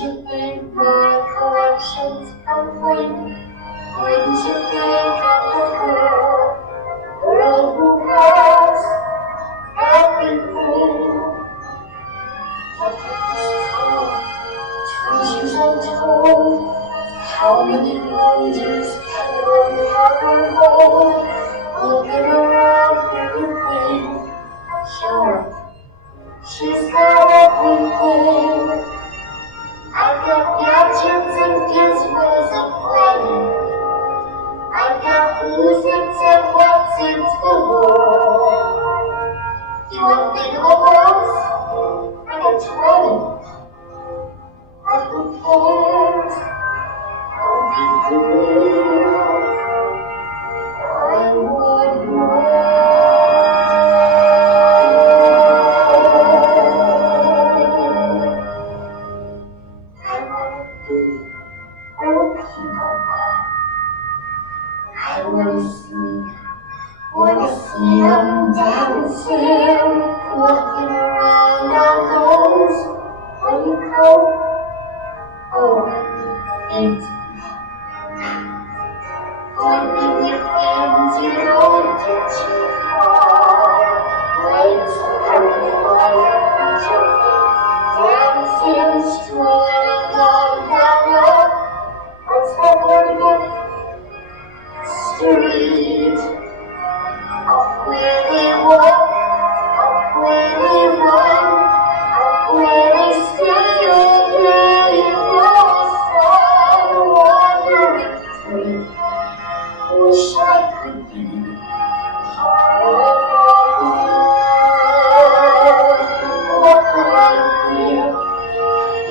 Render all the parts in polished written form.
you think my collection's complete? Wouldn't you think I'm the girl who has everything? But it's true, treasures untold. How many wonders can one ever hold? Looking around here you think, sure, she's got everything. I've got gadgets and gizmos aplenty. I've got who's it and what's it galore. You want to think of a boss? I got 20. But who cares? How big the wheel? I want more. I want to be where people are. I wanna see them dancing, walking around on those when you come. Oh, and flipping your fins, you don't get too far. Legs curling like jumping, dancing, strolling on down what's that word again? Street. Up where they walk, up where they run, up where they stay all day in the sun, wandering free. Wish I could be part of the world. What would I feel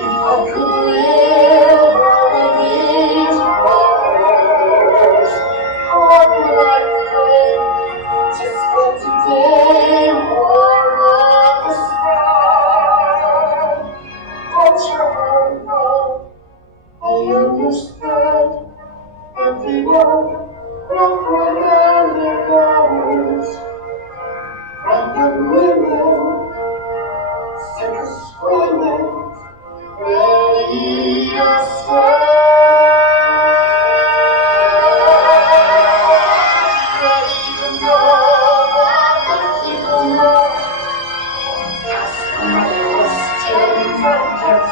if I could live one of these waters? What would I feel? Just for today, warm on the sky. But your love, I understood every word of whatever goes. And the women, sick of screaming, ready to stay.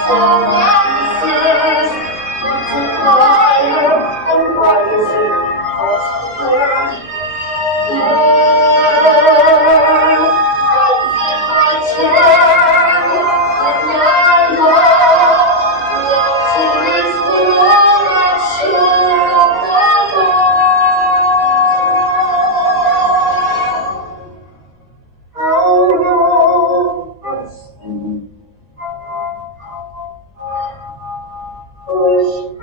Some answers, multiplier, and rising across the world. Rising my turn, but my love to this world I should never. Out of the sea. Wish